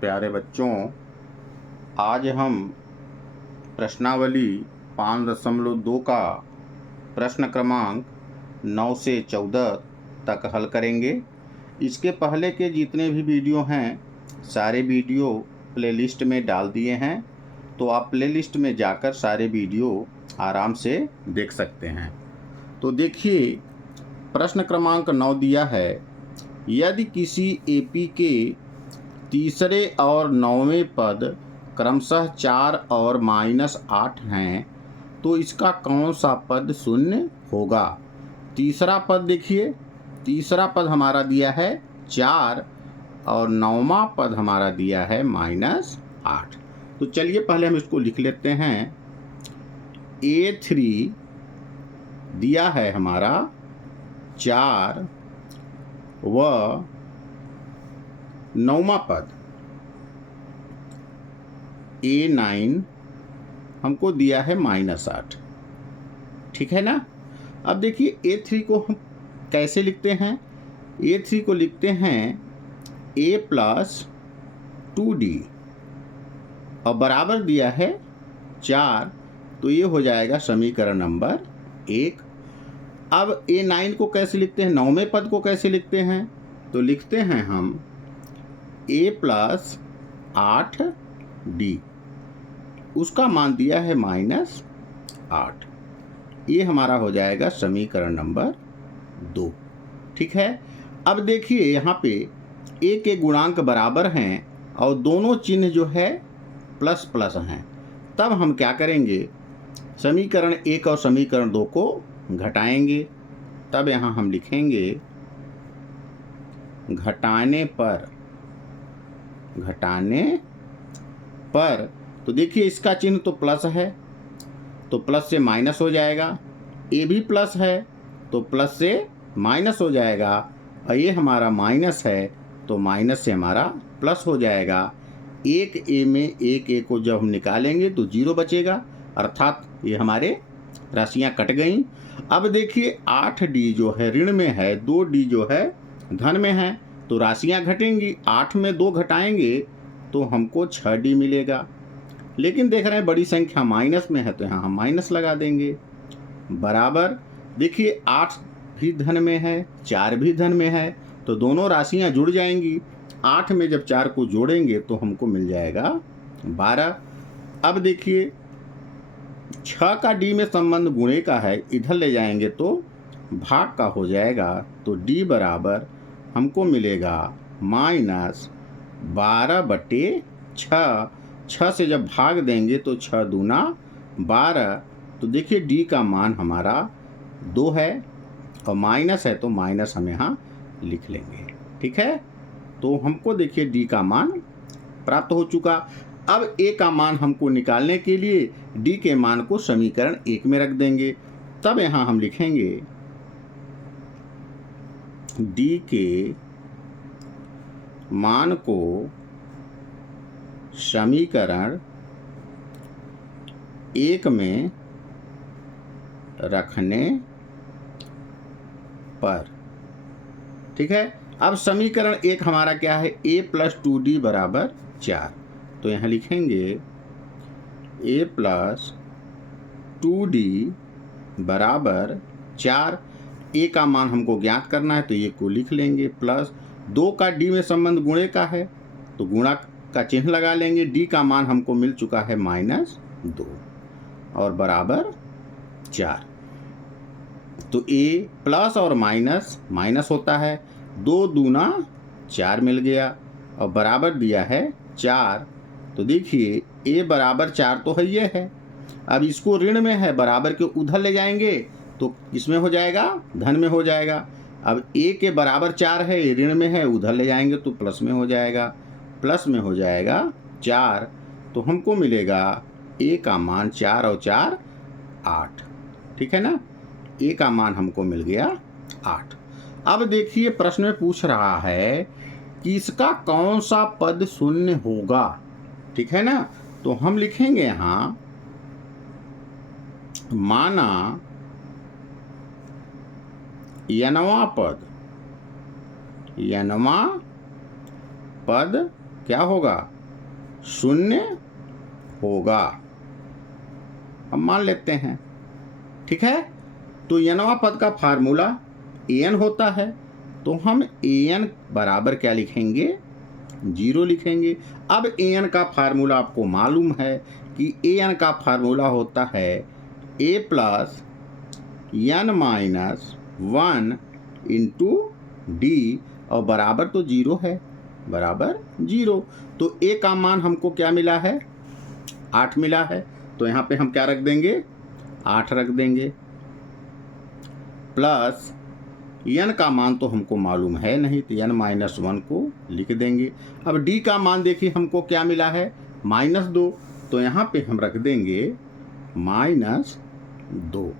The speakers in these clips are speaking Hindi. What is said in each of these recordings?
प्यारे बच्चों, आज हम प्रश्नावली 5.2 का प्रश्न क्रमांक 9 से 14 तक हल करेंगे। इसके पहले के जितने भी वीडियो हैं सारे वीडियो प्लेलिस्ट में डाल दिए हैं, तो आप प्लेलिस्ट में जाकर सारे वीडियो आराम से देख सकते हैं। तो देखिए, प्रश्न क्रमांक 9 दिया है, यदि किसी एपी के तीसरे और 9वें पद क्रमशः 4 और -8 हैं, तो इसका कौन सा पद शून्य होगा। तीसरा पद देखिए, तीसरा पद हमारा दिया है 4 और 9वां पद हमारा दिया है -8। तो चलिए पहले हम इसको लिख लेते हैं। A3 दिया है हमारा 4 व 9वां पद। A9 हमको दिया है -8, ठीक है ना। अब देखिए A3 को हम कैसे लिखते हैं। A3 को लिखते हैं A + 2D और बराबर दिया है 4, तो ये हो जाएगा समीकरण नंबर 1। अब A9 को कैसे लिखते हैं, 9वें पद को कैसे लिखते हैं, तो लिखते हैं हम A + 8D, उसका मान दिया है -8। ये हमारा हो जाएगा समीकरण नंबर 2, ठीक है। अब देखिए यहाँ पे A के गुणांक बराबर हैं और दोनों चिन्ह जो है प्लस प्लस हैं, तब हम क्या करेंगे, समीकरण 1 और समीकरण 2 को घटाएंगे। तब यहाँ हम लिखेंगे घटाने पर, तो देखिए इसका चिन्ह तो प्लस है, तो प्लस से माइनस हो जाएगा। ए भी प्लस है, तो प्लस से माइनस हो जाएगा, और ये हमारा माइनस है, तो माइनस से हमारा प्लस हो जाएगा। एक ए में एक ए को जब हम निकालेंगे तो 0 बचेगा, अर्थात ये हमारे राशियां कट गई। अब देखिए 8D जो है ऋण में है, 2D जो है धन में है, तो राशियां घटेंगी। 8 में 2 घटाएंगे तो हमको 6D मिलेगा। लेकिन देख रहे हैं बड़ी संख्या माइनस में है, तो यहाँ हम माइनस लगा देंगे। बराबर देखिए 8 भी धन में है, 4 भी धन में है, तो दोनों राशियां जुड़ जाएंगी। 8 में जब 4 को जोड़ेंगे तो हमको मिल जाएगा 12। अब देखिए 6 का D में संबंध गुणे का है, इधर ले जाएंगे तो भाग का हो जाएगा, तो D बराबर हमको मिलेगा -12/6। 6 से जब भाग देंगे तो 6 दूना 12, तो देखिए D का मान हमारा 2 है और माइनस है, तो माइनस हम यहाँ लिख लेंगे, ठीक है। तो हमको देखिए D का मान प्राप्त हो चुका। अब A का मान हमको निकालने के लिए D के मान को समीकरण 1 में रख देंगे। तब यहाँ हम लिखेंगे D के मान को समीकरण 1 में रखने पर, ठीक है। अब समीकरण 1 हमारा क्या है, A + 2D = 4, तो यहाँ लिखेंगे A + 2D = 4। A का मान हमको ज्ञात करना है, तो ये को लिख लेंगे, प्लस 2 का D में संबंध गुणे का है, तो गुणा का चिन्ह लगा लेंगे। D का मान हमको मिल चुका है -2 और बराबर 4। तो A प्लस और माइनस माइनस होता है, 2 दूना 4 मिल गया और बराबर दिया है 4। तो देखिए A बराबर 4 तो है ये है। अब इसको ऋण में है, बराबर के उधर ले जाएंगे तो किसमें हो जाएगा, धन में हो जाएगा। अब A के बराबर 4 है, ये ऋण में है, उधर ले जाएंगे तो प्लस में हो जाएगा, प्लस में हो जाएगा 4। तो हमको मिलेगा A का मान 4 और 4 8, ठीक है ना। A का मान हमको मिल गया 8। अब देखिए प्रश्न में पूछ रहा है कि इसका कौन सा पद शून्य होगा, ठीक है ना। तो हम लिखेंगे यहाँ, माना n वां पद क्या होगा, शून्य होगा। अब मान लेते हैं, ठीक है। तो nवां पद का फार्मूला an होता है, तो हम an बराबर क्या लिखेंगे, 0 लिखेंगे। अब an का फार्मूला आपको मालूम है कि an का फार्मूला होता है a plus n minus 1 into D, और बराबर तो 0 है, बराबर 0। तो a का मान हमको क्या मिला है, 8 मिला है। तो यहाँ पे हम क्या रख देंगे, 8 रख देंगे, प्लस n का मान तो हमको मालूम है नहीं, तो n माइनस 1 को लिख देंगे। अब d का मान देखिए हमको क्या मिला है, -2, तो यहाँ पे हम रख देंगे -2,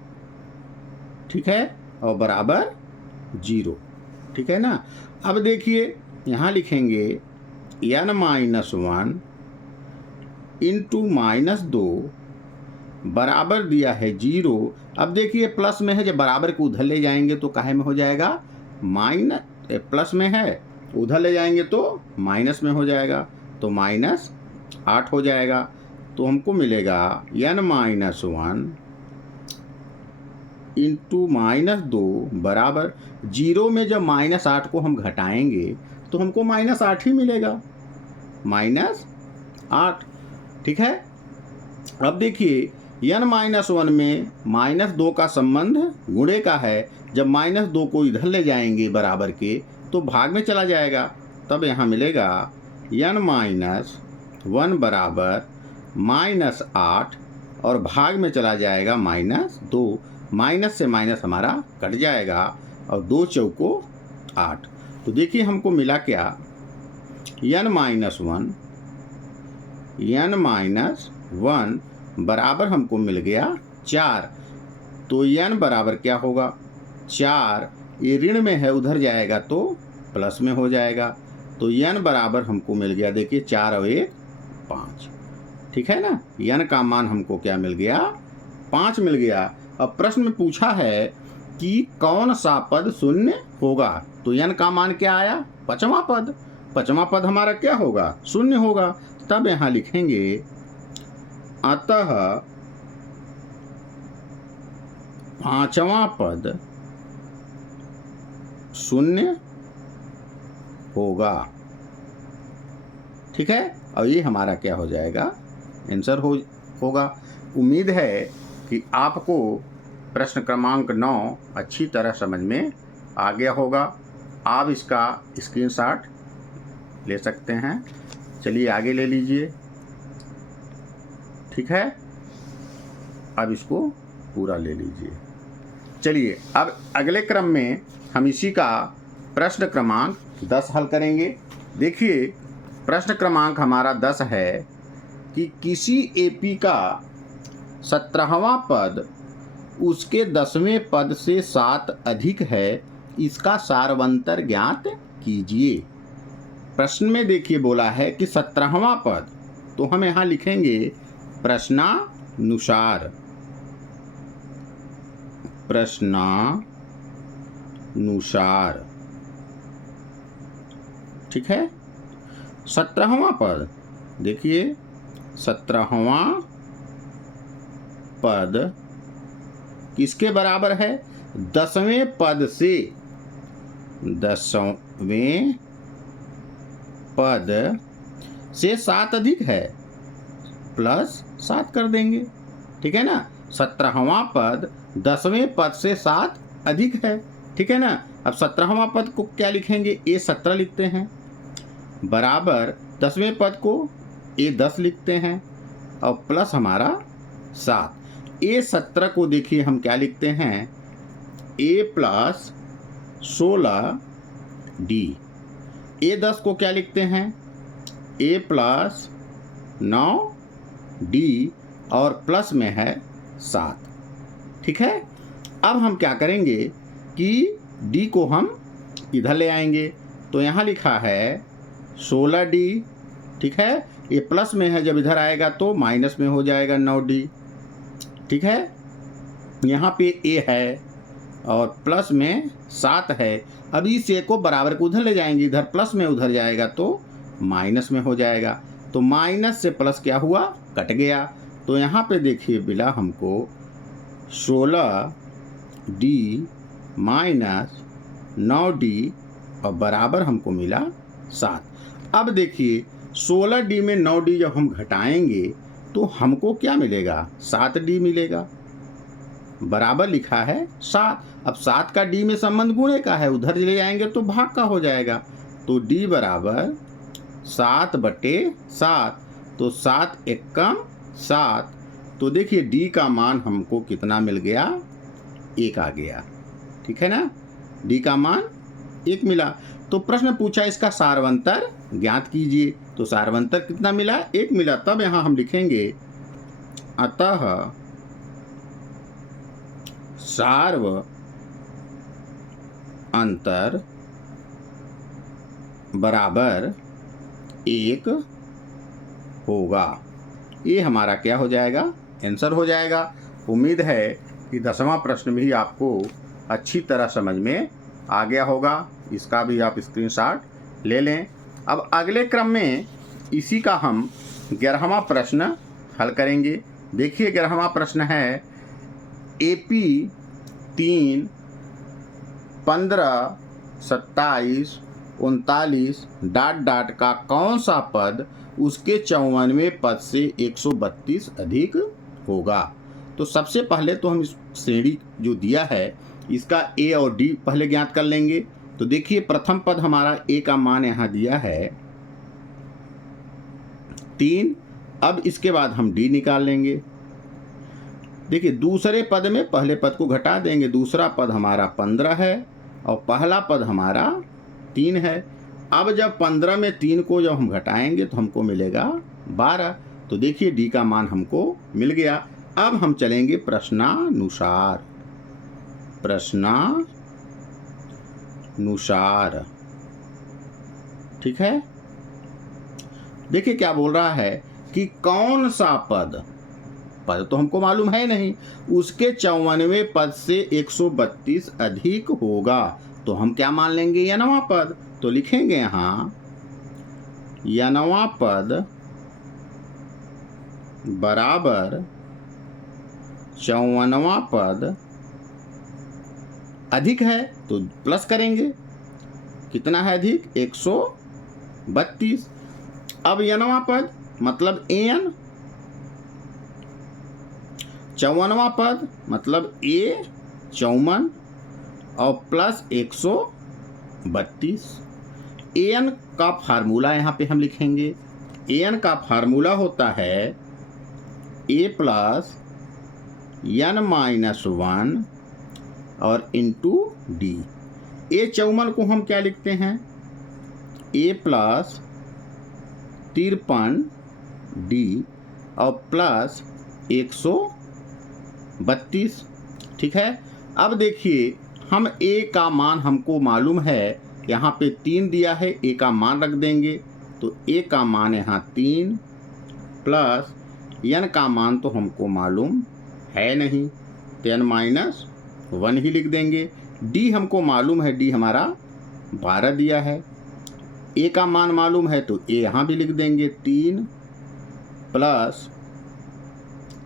ठीक है, और बराबर 0, ठीक है ना। अब देखिए यहाँ लिखेंगे n माइनस 1 इंटू -2 बराबर दिया है 0। अब देखिए प्लस में है, जब बराबर को उधर ले जाएंगे तो काहे में हो जाएगा, प्लस में है, उधर ले जाएंगे तो माइनस में हो जाएगा, तो -8 हो जाएगा। तो हमको मिलेगा n माइनस 1 इंटू -2 बराबर 0 में जब -8 को हम घटाएंगे तो हमको -8 ही मिलेगा, -8, ठीक है। अब देखिए n माइनस 1 में -2 का संबंध गुणे का है, जब -2 को इधर ले जाएंगे बराबर के तो भाग में चला जाएगा, तब यहाँ मिलेगा n माइनस 1 बराबर -8, और भाग में चला जाएगा -2, माइनस से माइनस हमारा कट जाएगा, और 2 चौको 8। तो देखिए हमको मिला क्या, n माइनस 1 बराबर हमको मिल गया 4। तो n बराबर क्या होगा, 4, ये ऋण में है, उधर जाएगा तो प्लस में हो जाएगा। तो n बराबर हमको मिल गया, देखिए 4 और 1 5, ठीक है ना। n का मान हमको क्या मिल गया, 5 मिल गया। अब प्रश्न में पूछा है कि कौन सा पद शून्य होगा, तो n का मान क्या आया, 5वां पद। 5वां पद हमारा क्या होगा, शून्य होगा। तब यहाँ लिखेंगे अतः 5वां पद शून्य होगा, ठीक है। और ये हमारा क्या हो जाएगा, आंसर होगा। उम्मीद है कि आपको प्रश्न क्रमांक 9 अच्छी तरह समझ में आ गया होगा। आप इसका स्क्रीनशॉट ले सकते हैं। चलिए आगे ले लीजिए, ठीक है। अब इसको पूरा ले लीजिए। चलिए अब अगले क्रम में हम इसी का प्रश्न क्रमांक 10 हल करेंगे। देखिए प्रश्न क्रमांक हमारा 10 है कि किसी एपी का 17वां पद उसके 10वें पद से 7 अधिक है, इसका सारवंतर ज्ञात कीजिए। प्रश्न में देखिए बोला है कि 17वां पद, तो हम यहाँ लिखेंगे प्रश्नानुसार, ठीक है। 17वां पद देखिए, 17वां पद किसके बराबर है, 10वें पद से, 10वें पद से 7 अधिक है, प्लस 7 कर देंगे, ठीक है ना। 17वां पद 10वें पद से 7 अधिक है, ठीक है ना। अब 17वां पद को क्या लिखेंगे, ए 17 लिखते हैं, बराबर 10वें पद को ए 10 लिखते हैं, और प्लस हमारा 7। ए 17 को देखिए हम क्या लिखते हैं, ए प्लस 16 डी। ए 10 को क्या लिखते हैं, ए प्लस 9 डी, और प्लस में है 7, ठीक है। अब हम क्या करेंगे कि डी को हम इधर ले आएंगे, तो यहाँ लिखा है 16 डी, ठीक है। ये प्लस में है, जब इधर आएगा तो माइनस में हो जाएगा 9 डी, ठीक है। यहाँ पे ए है और प्लस में 7 है। अब इस ए को बराबर को उधर ले जाएंगे, इधर प्लस में उधर जाएगा तो माइनस में हो जाएगा। तो माइनस से प्लस क्या हुआ, कट गया। तो यहाँ पे देखिए मिला हमको 16D माइनस 9D और बराबर हमको मिला 7। अब देखिए 16D में 9D जब हम घटाएंगे तो हमको क्या मिलेगा, 7D मिलेगा। बराबर लिखा है 7। अब 7 का D में संबंध गुणे का है, उधर ले जाएंगे तो भाग का हो जाएगा। तो D बराबर 7/7। तो 7 एकम 7। तो देखिए D का मान हमको कितना मिल गया, 1 आ गया। ठीक है ना, D का मान 1 मिला। तो प्रश्न पूछा इसका सारवंतर ज्ञात कीजिए। तो सारवंतर कितना मिला, 1 मिला। तब यहाँ हम लिखेंगे अतः सार्व अंतर बराबर 1 होगा। ये हमारा क्या हो जाएगा, आंसर हो जाएगा। उम्मीद है कि 10वां प्रश्न भी आपको अच्छी तरह समझ में आ गया होगा। इसका भी आप स्क्रीनशॉट ले लें। अब अगले क्रम में इसी का हम 11वां प्रश्न हल करेंगे। देखिए 11वां प्रश्न है AP 3, 15, 27, 39 ... का कौन सा पद उसके 54वें पद से 132 अधिक होगा। तो सबसे पहले तो हम इस श्रेणी जो दिया है इसका A और D पहले ज्ञात कर लेंगे। तो देखिए प्रथम पद हमारा A का मान यहाँ दिया है 3। अब इसके बाद हम D निकाल लेंगे। देखिए दूसरे पद में पहले पद को घटा देंगे। दूसरा पद हमारा 15 है और पहला पद हमारा 3 है। अब जब 15 में 3 को जब हम घटाएंगे तो हमको मिलेगा 12। तो देखिए D का मान हमको मिल गया। अब हम चलेंगे प्रश्नानुसार। ठीक है, देखिए क्या बोल रहा है कि कौन सा पद तो हमको मालूम है नहीं, उसके 54वें पद से 132 अधिक होगा। तो हम क्या मान लेंगे, यनवा पद। तो लिखेंगे यहाँ यनवा पद बराबर 54वां पद अधिक है। तो प्लस करेंगे, कितना है अधिक, 132। अब यनवा पद मतलब an, 54वां पद मतलब A 54 और प्लस 132। an का फार्मूला यहाँ पे हम लिखेंगे। an का फार्मूला होता है A प्लस n-1 और इंटू D। A 54 को हम क्या लिखते हैं, A प्लस 53D और प्लस 132। ठीक है। अब देखिए हम A का मान हमको मालूम है, यहाँ पे 3 दिया है, A का मान रख देंगे। तो A का मान यहाँ 3 प्लस n का मान तो हमको मालूम है नहीं, तो n-1 ही लिख देंगे। D हमको मालूम है, D हमारा 12 दिया है। A का मान मालूम है तो A यहाँ भी लिख देंगे 3 प्लस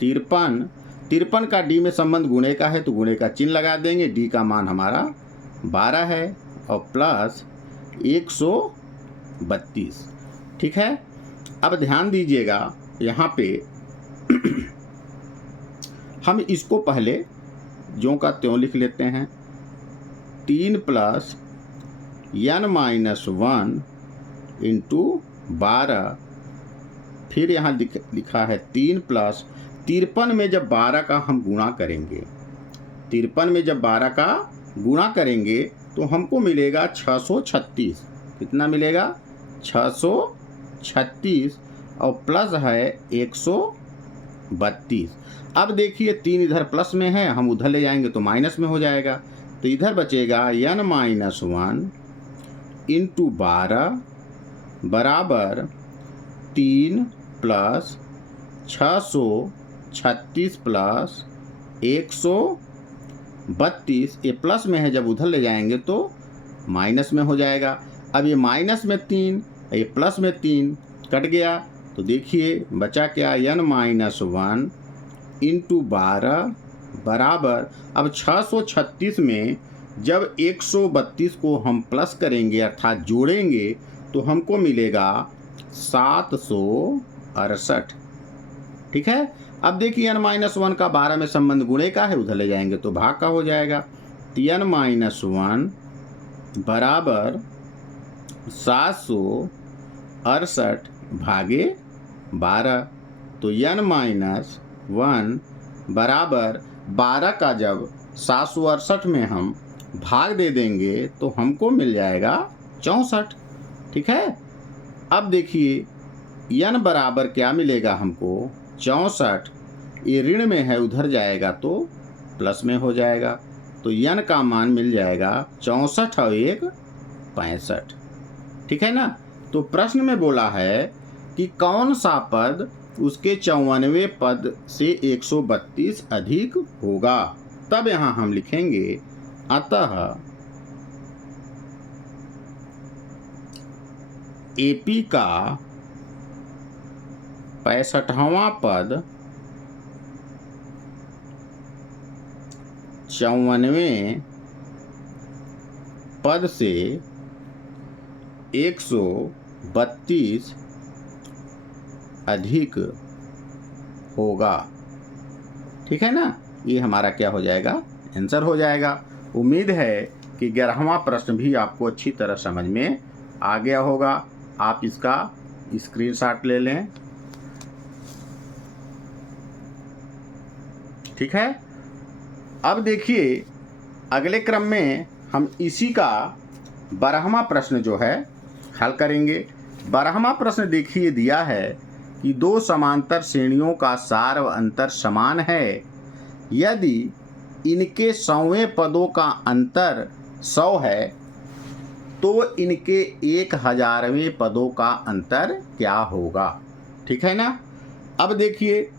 53 का D में संबंध गुणे का है तो गुणे का चिन्ह लगा देंगे। D का मान हमारा 12 है और प्लस 132। ठीक है। अब ध्यान दीजिएगा यहाँ पे हम इसको पहले ज्यों का त्यों लिख लेते हैं। 3 प्लस n-1 इंटू 12, फिर यहाँ लिखा है 3 प्लस 53 में जब 12 का हम गुणा करेंगे, 53 में जब 12 का गुणा करेंगे तो हमको मिलेगा 636। कितना मिलेगा, 636 और प्लस है 132। अब देखिए 3 इधर प्लस में है, हम उधर ले जाएंगे तो माइनस में हो जाएगा। तो इधर बचेगा n-1 इंटू 12 बराबर 3 प्लस 636 प्लस 132। ये प्लस में है, जब उधर ले जाएंगे तो माइनस में हो जाएगा। अब ये माइनस में 3 ये प्लस में 3 कट गया, तो देखिए बचा क्या, n-1 इंटू 12 बराबर, अब 636 में जब 132 को हम प्लस करेंगे अर्थात जोड़ेंगे तो हमको मिलेगा 768। ठीक है। अब देखिए n-1 का 12 में संबंध गुणे का है, उधर ले जाएंगे तो भाग का हो जाएगा। तो n-1 बराबर 768 भागे 12। तो n-1 बराबर 12 का जब 768 में हम भाग दे देंगे तो हमको मिल जाएगा 64। ठीक है। अब देखिए n बराबर क्या मिलेगा हमको, 64। ये ऋण में है, उधर जाएगा तो प्लस में हो जाएगा। तो n का मान मिल जाएगा 64 और 1 65। ठीक है ना। तो प्रश्न में बोला है कि कौन सा पद उसके 54वें पद से 132 अधिक होगा। तब यहाँ हम लिखेंगे अतः AP का 65वां पद 54वें पद से 132 अधिक होगा। ठीक है ना। ये हमारा क्या हो जाएगा, आंसर हो जाएगा। उम्मीद है कि 11वां प्रश्न भी आपको अच्छी तरह समझ में आ गया होगा। आप इसका स्क्रीनशॉट ले लें। ठीक है। अब देखिए अगले क्रम में हम इसी का 12वां प्रश्न जो है हल करेंगे। 12वां प्रश्न देखिए दिया है कि दो समांतर श्रेणियों का सार व अंतर समान है यदि इनके 100वें पदों का अंतर 100 है तो इनके 1000वें पदों का अंतर क्या होगा। ठीक है ना। अब देखिए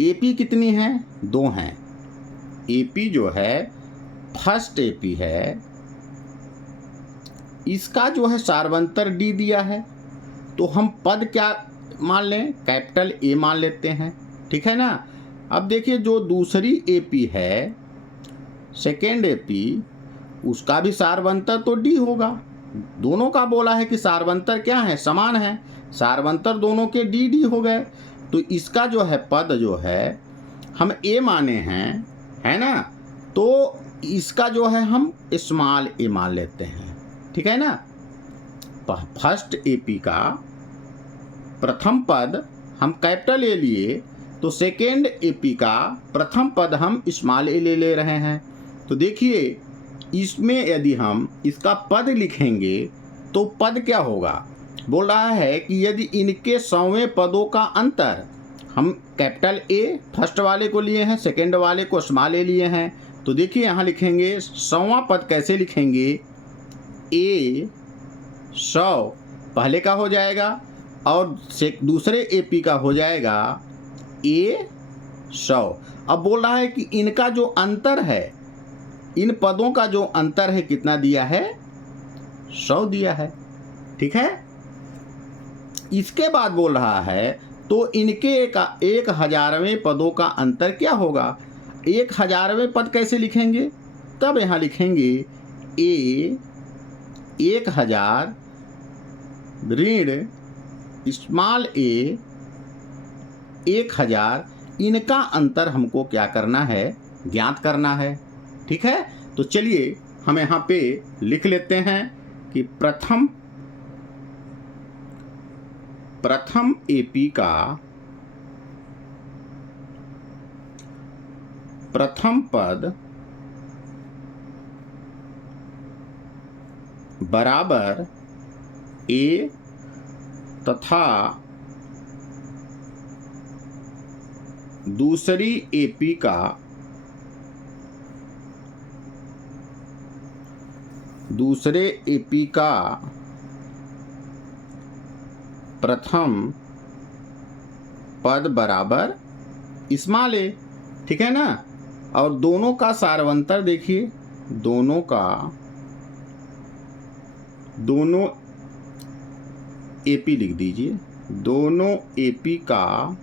AP कितनी है, 2 हैं। AP जो है फर्स्ट AP है, इसका जो है सारवंतर D दिया है, तो हम पद क्या मान लें, कैपिटल A मान लेते हैं। ठीक है ना। अब देखिए जो दूसरी AP है, सेकेंड AP, उसका भी सारवंतर तो D होगा। दोनों का बोला है कि सारवंतर क्या है, समान है। सारवंतर दोनों के D हो गए। तो इसका जो है पद जो है हम A माने हैं, है ना, तो इसका जो है हम स्मॉल a मान लेते हैं। ठीक है ना। फर्स्ट AP का प्रथम पद हम कैपिटल A लिए, तो सेकेंड AP का प्रथम पद हम स्मॉल a ले रहे हैं। तो देखिए इसमें यदि हम इसका पद लिखेंगे तो पद क्या होगा, बोल रहा है कि यदि इनके 100वें पदों का अंतर, हम कैपिटल A फर्स्ट वाले को लिए हैं, सेकेंड वाले को स्मॉल a लिए हैं। तो देखिए यहाँ लिखेंगे 100वां पद कैसे लिखेंगे, A 100 पहले का हो जाएगा और दूसरे AP का हो जाएगा A 100। अब बोल रहा है कि इनका जो अंतर है, इन पदों का जो अंतर है कितना दिया है, 100 दिया है। ठीक है। इसके बाद बोल रहा है तो इनके 1000वें पदों का अंतर क्या होगा। 1000वें पद कैसे लिखेंगे, तब यहाँ लिखेंगे A 1000 ऋण स्मॉल a 1000, इनका अंतर हमको क्या करना है, ज्ञात करना है। ठीक है। तो चलिए हम यहाँ पे लिख लेते हैं कि प्रथम AP का प्रथम पद बराबर A तथा दूसरी AP का दूसरे AP का प्रथम पद बराबर स्मॉल a। ठीक है ना। और दोनों का सारवंतर देखिए, दोनों AP लिख दीजिए, दोनों AP का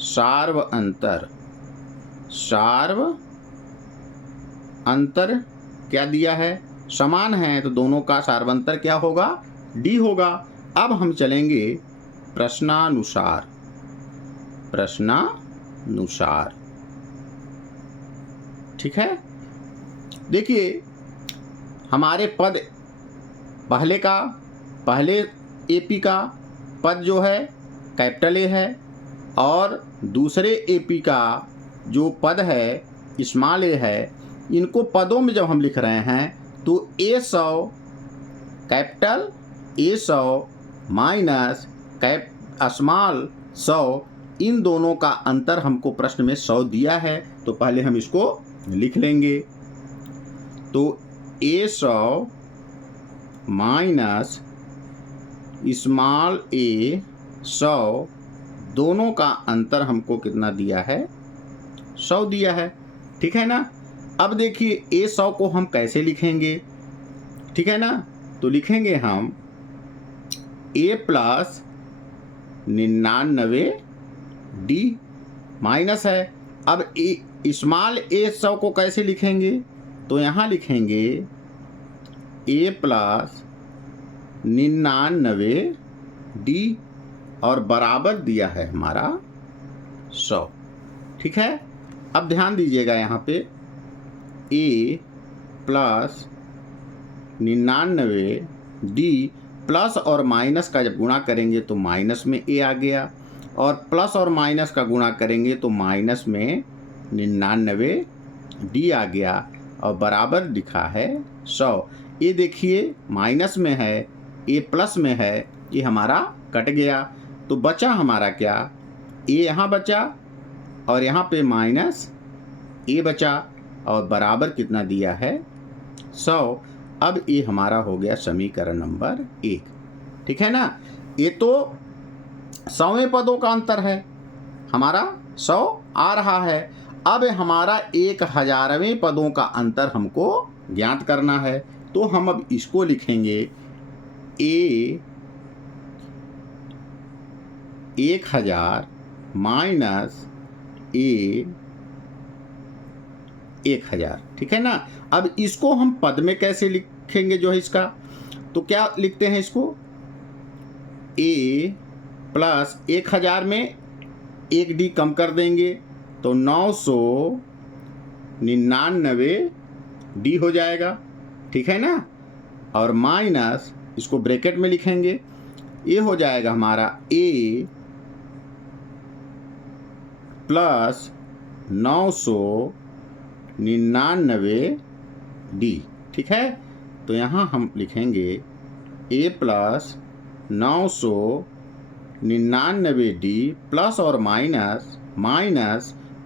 सार्व अंतर क्या दिया है, समान है, तो दोनों का सार्वंतर क्या होगा, D होगा। अब हम चलेंगे प्रश्नानुसार। ठीक है, देखिए हमारे पद पहले AP का पद जो है कैपिटल A है और दूसरे AP का जो पद है स्मॉल a है। इनको पदों में जब हम लिख रहे हैं तो A100 capital A100 minus small 100, इन दोनों का अंतर हमको प्रश्न में 100 दिया है, तो पहले हम इसको लिख लेंगे। तो A100 माइनस स्मॉल A100, दोनों का अंतर हमको कितना दिया है, 100 दिया है। ठीक है ना। अब देखिए A100 को हम कैसे लिखेंगे, ठीक है ना। तो लिखेंगे हम A प्लस 99D माइनस है। अब स्मॉल A100 को कैसे लिखेंगे, तो यहाँ लिखेंगे A प्लस 99D और बराबर दिया है हमारा 100। ठीक है। अब ध्यान दीजिएगा यहाँ पे A प्लस 99D प्लस और माइनस का जब गुणा करेंगे तो माइनस में A आ गया, और प्लस और माइनस का गुणा करेंगे तो माइनस में 99D आ गया और बराबर लिखा है 100। ये देखिए माइनस में है, A प्लस में है, ये हमारा कट गया। तो बचा हमारा क्या, A यहाँ बचा और यहाँ पे माइनस A बचा और बराबर कितना दिया है, 100। अब ये हमारा हो गया समीकरण नंबर 1। ठीक है ना। ये तो 100वें पदों का अंतर है, हमारा 100 आ रहा है। अब हमारा 1000वें पदों का अंतर हमको ज्ञात करना है, तो हम अब इसको लिखेंगे A 1000 माइनस A 1000। ठीक है ना। अब इसको हम पद में कैसे लिखेंगे जो है इसका, तो क्या लिखते हैं इसको, A प्लस 1000 में 1D कम कर देंगे तो 999D हो जाएगा। ठीक है ना। और माइनस इसको ब्रैकेट में लिखेंगे, ये हो जाएगा हमारा A प्लस 999D। ठीक है। तो यहाँ हम लिखेंगे A प्लस 999D प्लस और माइनस,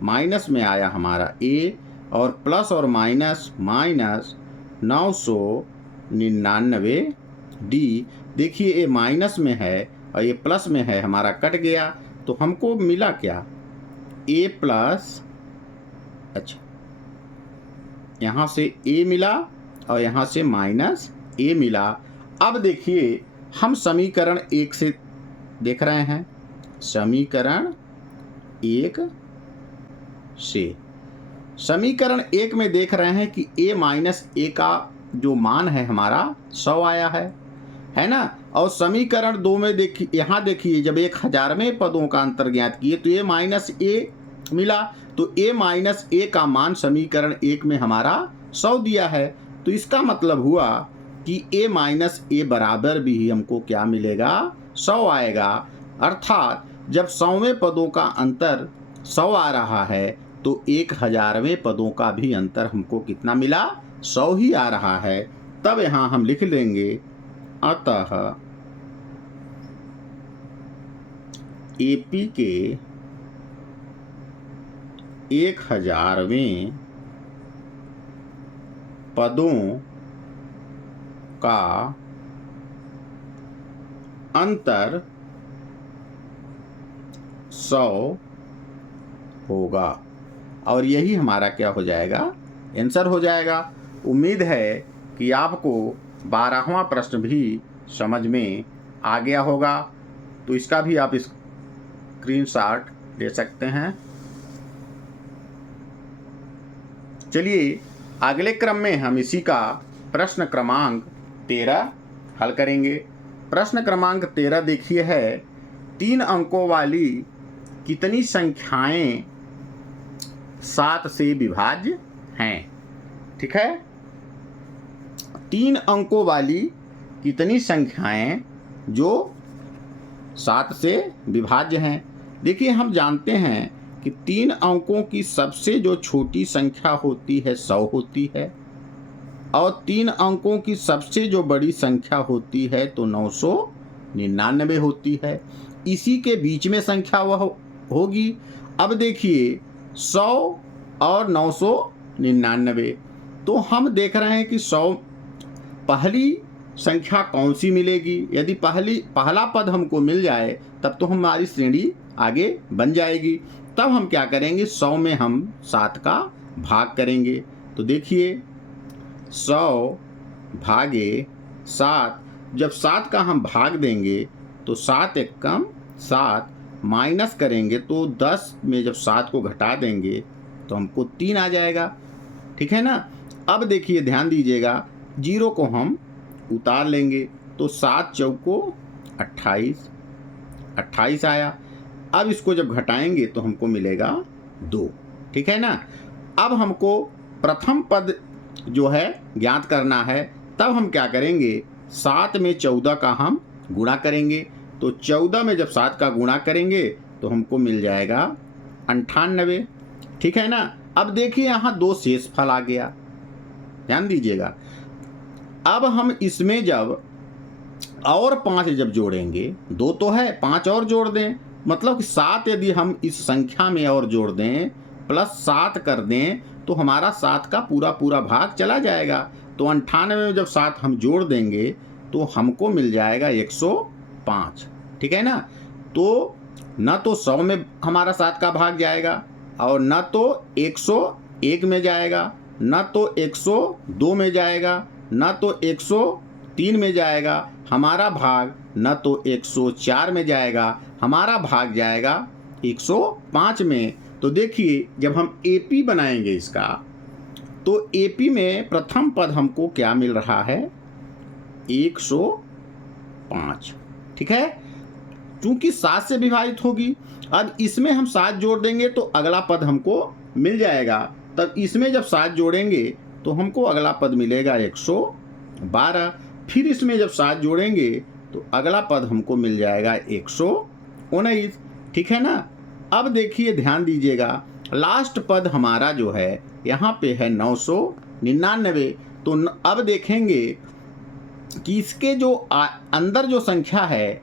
माइनस में आया हमारा A और प्लस और माइनस 999D। देखिए ये माइनस में है और ये प्लस में है, हमारा कट गया। तो हमको मिला क्या, A प्लस, अच्छा यहाँ से A मिला और यहाँ से माइनस A मिला। अब देखिए हम समीकरण 1 से देख रहे हैं, समीकरण 1 में देख रहे हैं कि A माइनस A का जो मान है हमारा 100 आया है ना। और समीकरण 2 में देखिए, यहाँ देखिए जब 1000वें पदों का अंतर ज्ञात किए तो A माइनस A मिला, तो A माइनस A का मान समीकरण 1 में हमारा 100 दिया है। तो इसका मतलब हुआ कि A माइनस A बराबर भी हमको क्या मिलेगा, 100 आएगा। अर्थात जब 100वें पदों का अंतर 100 आ रहा है तो 1000वें पदों का भी अंतर हमको कितना मिला, 100 ही आ रहा है। तब यहाँ हम लिख लेंगे अतः AP के 1000वें पदों का अंतर 100 होगा, और यही हमारा क्या हो जाएगा, आंसर हो जाएगा। उम्मीद है कि आपको 12वां प्रश्न भी समझ में आ गया होगा, तो इसका भी आप स्क्रीनशॉट ले सकते हैं। चलिए अगले क्रम में हम इसी का प्रश्न क्रमांक 13 हल करेंगे। प्रश्न क्रमांक 13 देखिए है, 3 अंकों वाली कितनी संख्याएं 7 से विभाज्य हैं। ठीक है, 3 अंकों वाली कितनी संख्याएं जो 7 से विभाज्य हैं। देखिए हम जानते हैं कि 3 अंकों की सबसे जो छोटी संख्या होती है 100 होती है, और 3 अंकों की सबसे जो बड़ी संख्या होती है तो 999 होती है। इसी के बीच में संख्या वह होगी। अब देखिए 100 और 999, तो हम देख रहे हैं कि 100 पहली संख्या कौन सी मिलेगी। यदि पहला पद हमको मिल जाए तब तो हमारी श्रेणी आगे बन जाएगी। तब हम क्या करेंगे, 100 में हम 7 का भाग करेंगे। तो देखिए 100 भागे 7, जब 7 का हम भाग देंगे तो 7 एकम 7, माइनस करेंगे तो 10 में जब 7 को घटा देंगे तो हमको 3 आ जाएगा। ठीक है ना। अब देखिए ध्यान दीजिएगा, 0 को हम उतार लेंगे तो 7 चौको 28, 28 आया। अब इसको जब घटाएंगे तो हमको मिलेगा 2। ठीक है ना। अब हमको प्रथम पद जो है ज्ञात करना है। तब हम क्या करेंगे, 7 में 14 का हम गुणा करेंगे। तो 14 में जब 7 का गुणा करेंगे तो हमको मिल जाएगा 98। ठीक है ना। अब देखिए यहाँ 2 शेषफल आ गया, ध्यान दीजिएगा। अब हम इसमें जब और 5 जब जोड़ेंगे, 2 तो है, 5 और जोड़ दें, मतलब कि 7 यदि हम इस संख्या में और जोड़ दें प्लस 7 कर दें तो हमारा 7 का पूरा भाग चला जाएगा। तो 98 में जब 7 हम जोड़ देंगे तो हमको मिल जाएगा 105। ठीक है ना। तो न तो 100 में हमारा 7 का भाग जाएगा, और न तो 101 में जाएगा, न तो 102 में जाएगा, न तो 103 में जाएगा। हमारा भाग न तो 104 में जाएगा, हमारा भाग जाएगा 105 में। तो देखिए जब हम एपी बनाएंगे इसका, तो एपी में प्रथम पद हमको क्या मिल रहा है, 105। ठीक है, क्योंकि 7 से विभाजित होगी। अब इसमें हम 7 जोड़ देंगे तो अगला पद हमको मिल जाएगा। तब इसमें जब 7 जोड़ेंगे तो हमको अगला पद मिलेगा 112। फिर इसमें जब 7 जोड़ेंगे तो अगला पद हमको मिल जाएगा 119। ठीक है ना। अब देखिए ध्यान दीजिएगा, लास्ट पद हमारा जो है यहाँ पे है 999। तो अब देखेंगे कि इसके जो अंदर जो संख्या है,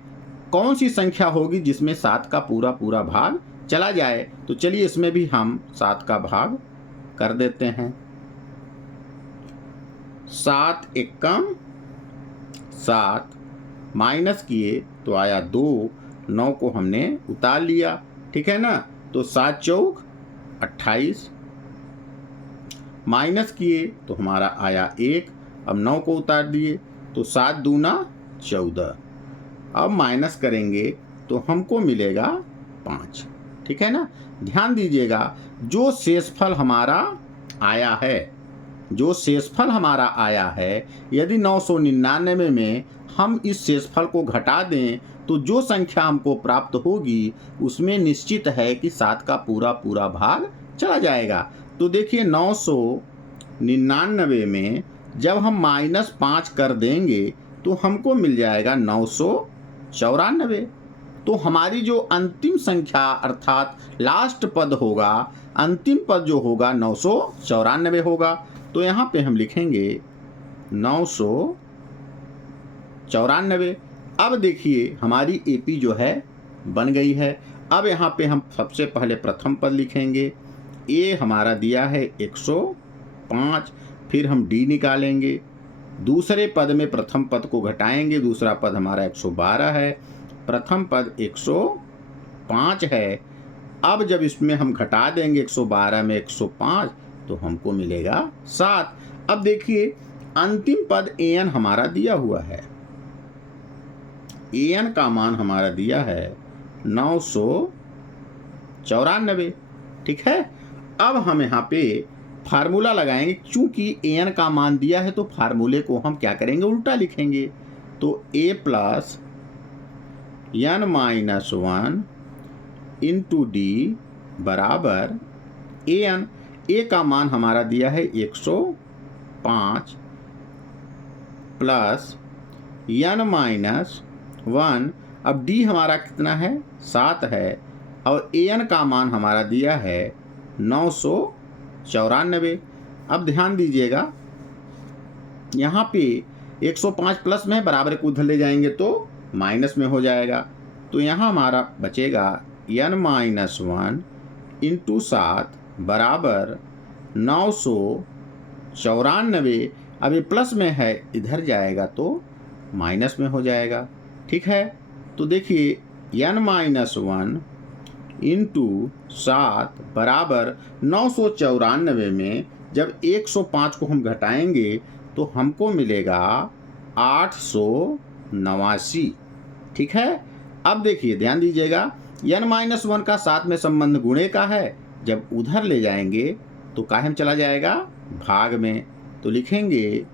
कौन सी संख्या होगी जिसमें 7 का पूरा भाग चला जाए। तो चलिए इसमें भी हम 7 का भाग कर देते हैं। 7 एकम 7, माइनस किए तो आया 2, 9 को हमने उतार लिया। ठीक है ना। तो 7 चौक 28, माइनस किए तो हमारा आया 1। अब 9 को उतार दिए तो 7 दूना 14। अब माइनस करेंगे तो हमको मिलेगा 5। ठीक है ना। ध्यान दीजिएगा, जो शेषफल हमारा आया है, जो शेषफल हमारा आया है, यदि 999 में हम इस शेषफल को घटा दें तो जो संख्या हमको प्राप्त होगी उसमें निश्चित है कि 7 का पूरा भाग चला जाएगा। तो देखिए 999 में जब हम -5 कर देंगे तो हमको मिल जाएगा 994। तो हमारी जो अंतिम संख्या अर्थात लास्ट पद होगा, अंतिम पद जो होगा 994 होगा। तो यहाँ पे हम लिखेंगे 994। अब देखिए हमारी एपी जो है बन गई है। अब यहाँ पे हम सबसे पहले प्रथम पद लिखेंगे। ए हमारा दिया है 105, फिर हम डी निकालेंगे। दूसरे पद में प्रथम पद को घटाएंगे, दूसरा पद हमारा 112 है, प्रथम पद 105 है। अब जब इसमें हम घटा देंगे 112 में 105 तो हमको मिलेगा 7। अब देखिए अंतिम पद an हमारा दिया हुआ है, an का मान हमारा दिया है 994। ठीक है, अब हम यहाँ पे फार्मूला लगाएंगे। चूंकि an का मान दिया है तो फार्मूले को हम क्या करेंगे, उल्टा लिखेंगे। तो a plus n minus 1 into D बराबर an। a का मान हमारा दिया है 105 प्लस n माइनस 1, अब d हमारा कितना है, 7 है, और an का मान हमारा दिया है 994। अब ध्यान दीजिएगा, यहाँ पे 105 प्लस में बराबर को उधर ले जाएंगे तो माइनस में हो जाएगा। तो यहाँ हमारा बचेगा n माइनस 1 इंटू 7 बराबर 994। अब ये प्लस में है, इधर जाएगा तो माइनस में हो जाएगा। ठीक है, तो देखिए n माइनस 1 इंटू 7 बराबर 994 में जब 105 को हम घटाएंगे तो हमको मिलेगा 889। ठीक है, अब देखिए ध्यान दीजिएगा, n माइनस 1 का 7 में संबंध गुणे का है, जब उधर ले जाएंगे तो काहे में चला जाएगा, भाग में। तो लिखेंगे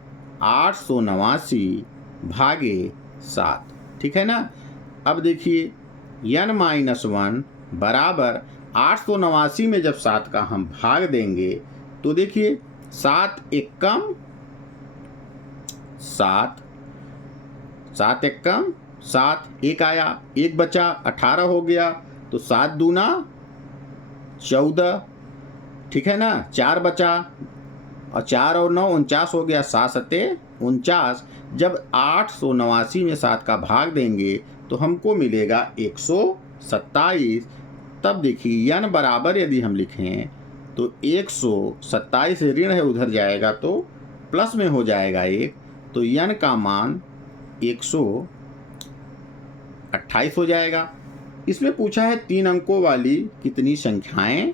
889 भागे 7। ठीक है ना। अब देखिए n माइनस 1 बराबर 889 में जब 7 का हम भाग देंगे तो देखिए 7 एक कम 7, 7 एक कम 7, एक आया, एक बचा, 18 हो गया, तो 7 दूना 14। ठीक है ना, 4 बचा, और 4 और 9 49 हो गया, 7 सत्ते 49। जब 889 में 7 का भाग देंगे तो हमको मिलेगा 127। तब देखिए n बराबर यदि हम लिखें तो 127 ऋण है, उधर जाएगा तो प्लस में हो जाएगा 1, तो n का मान 128 हो जाएगा। इसमें पूछा है 3 अंकों वाली कितनी संख्याएं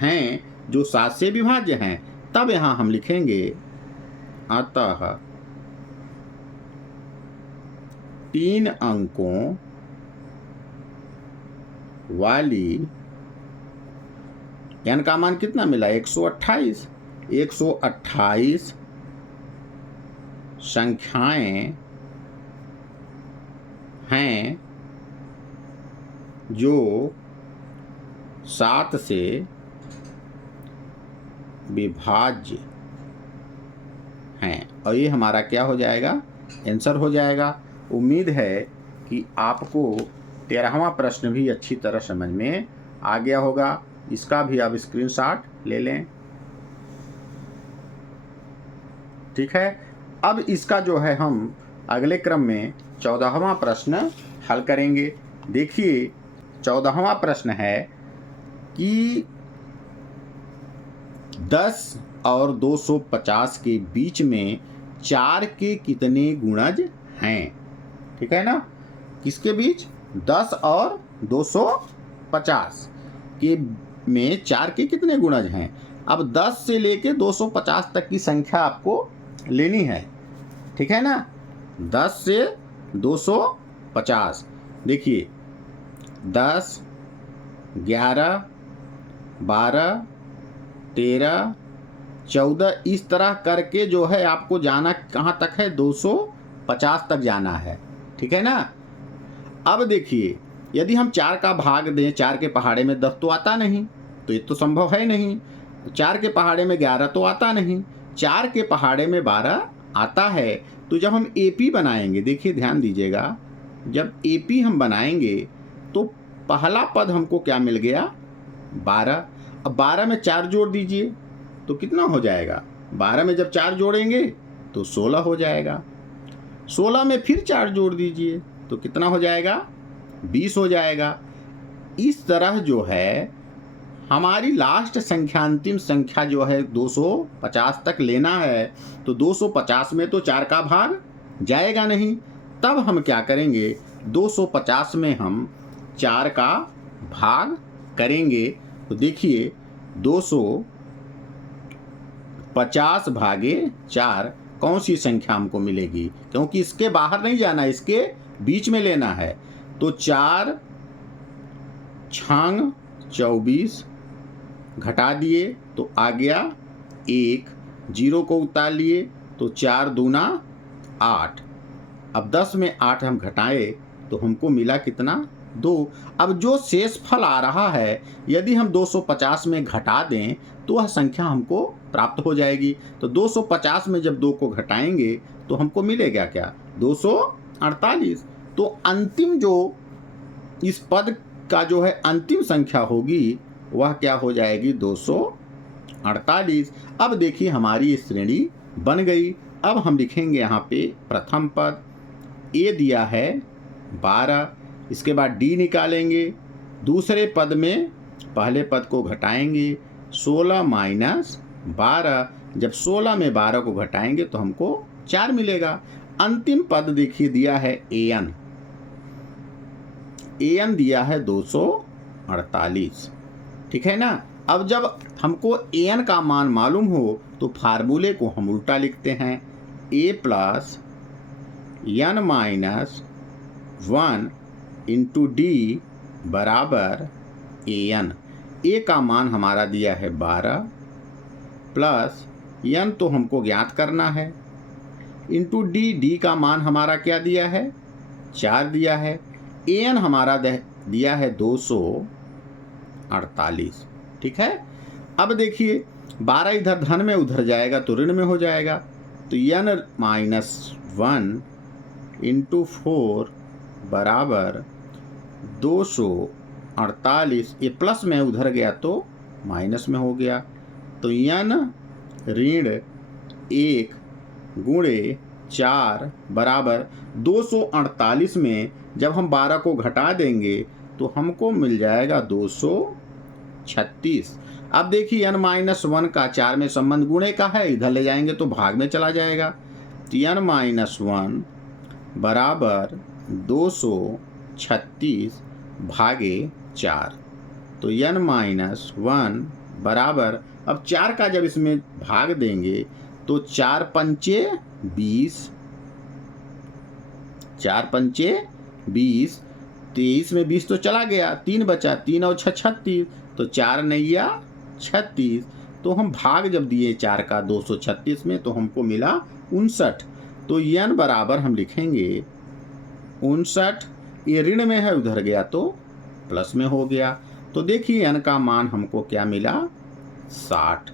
हैं जो 7 से विभाज्य हैं। तब यहाँ हम लिखेंगे अतः 3 अंकों वाली, n का मान कितना मिला, 128, 128 संख्याएं हैं जो 7 से विभाज्य हैं। और ये हमारा क्या हो जाएगा, आंसर हो जाएगा। उम्मीद है कि आपको 13वां प्रश्न भी अच्छी तरह समझ में आ गया होगा। इसका भी आप स्क्रीनशॉट ले लें। ठीक है, अब इसका जो है हम अगले क्रम में 14वां प्रश्न हल करेंगे। देखिए 14वां प्रश्न है कि 10 और 250 के बीच में 4 के कितने गुणज हैं। ठीक है ना, किसके बीच, 10 और 250 के में 4 के कितने गुणज हैं। अब 10 से लेके 250 तक की संख्या आपको लेनी है। ठीक है ना, 10 से 250। देखिए 10, 11, 12, 13, 14, इस तरह करके जो है आपको जाना कहाँ तक है, 250 तक जाना है। ठीक है ना। अब देखिए यदि हम 4 का भाग दें, 4 के पहाड़े में 10 तो आता नहीं, तो ये तो संभव है नहीं। 4 के पहाड़े में 11 तो आता नहीं, 4 के पहाड़े में 12 आता है। तो जब हम एपी बनाएंगे, देखिए ध्यान दीजिएगा, जब एपी हम बनाएंगे तो पहला पद हमको क्या मिल गया, 12। अब 12 में 4 जोड़ दीजिए तो कितना हो जाएगा, 12 में जब 4 जोड़ेंगे तो 16 हो जाएगा। 16 में फिर 4 जोड़ दीजिए तो कितना हो जाएगा, 20 हो जाएगा। इस तरह जो है हमारी लास्ट संख्या, अंतिम संख्या जो है 250 तक लेना है। तो 250 में तो 4 का भाग जाएगा नहीं, तब हम क्या करेंगे, 250 में हम 4 का भाग करेंगे। तो देखिए 250 भागे 4 कौन सी संख्या हमको मिलेगी, क्योंकि इसके बाहर नहीं जाना, इसके बीच में लेना है। तो 4 छांग 24 घटा दिए तो आ गया 1, 0 को उतार लिए तो 4 दूना 8। अब 10 में 8 हम घटाए तो हमको मिला कितना 2। अब जो शेष फल आ रहा है यदि हम 250 में घटा दें तो वह संख्या हमको प्राप्त हो जाएगी। तो 250 में जब 2 को घटाएंगे तो हमको मिलेगा क्या 248। तो अंतिम जो इस पद का जो है अंतिम संख्या होगी वह क्या हो जाएगी 248। अब देखिए हमारी श्रेणी बन गई। अब हम लिखेंगे यहाँ पे प्रथम पद ए दिया है 12, इसके बाद डी निकालेंगे। दूसरे पद में पहले पद को घटाएंगे 16 माइनस 12, जब 16 में 12 को घटाएंगे तो हमको 4 मिलेगा। अंतिम पद देखिए दिया है an दिया है 248, ठीक है ना। अब जब हमको an का मान मालूम हो तो फार्मूले को हम उल्टा लिखते हैं a plus n minus 1 into D बराबर an। a का मान हमारा दिया है 12 प्लस n तो हमको ज्ञात करना है इंटू डी का मान हमारा क्या दिया है 4 दिया है। an हमारा दिया है 248, ठीक है। अब देखिए 12 इधर धन में उधर जाएगा तो ऋण में हो जाएगा। तो n माइनस 1 इंटू 4 बराबर 248। ये प्लस में उधर गया तो माइनस में हो गया। तो n ऋण 1 गुणे 4 बराबर 248 में जब हम 12 को घटा देंगे तो हमको मिल जाएगा 236। अब देखिए n माइनस 1 का 4 में संबंध गुणे का है, इधर ले जाएंगे तो भाग में चला जाएगा। तो n माइनस 1 बराबर 236 भागे 4। तो n माइनस 1 बराबर, अब 4 का जब इसमें भाग देंगे तो 4 पंचे 20, 4 पंचे 20, 23 में 20 तो चला गया, 3 बचा, 3 और 6 36, तो 4 नैया 36। तो हम भाग जब दिए 4 का 236 में तो हमको मिला 59। तो n बराबर हम लिखेंगे 59। ये ऋण में है उधर गया तो प्लस में हो गया। तो देखिए n का मान हमको क्या मिला 60,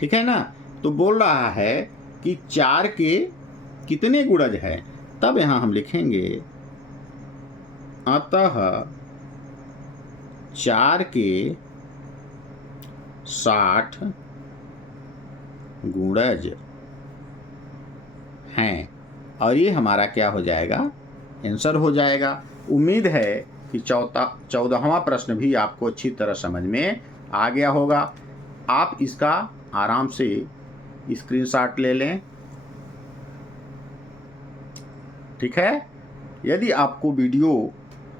ठीक है ना। तो बोल रहा है कि 4 के कितने गुणज है, तब यहाँ हम लिखेंगे अतः 4 के 60 गुणज हैं। और ये हमारा क्या हो जाएगा आंसर हो जाएगा। उम्मीद है कि 14वां प्रश्न भी आपको अच्छी तरह समझ में आ गया होगा। आप इसका आराम से स्क्रीनशॉट ले लें, ठीक है। यदि आपको वीडियो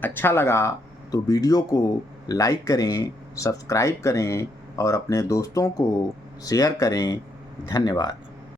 अच्छा लगा तो वीडियो को लाइक करें, सब्सक्राइब करें और अपने दोस्तों को शेयर करें। धन्यवाद।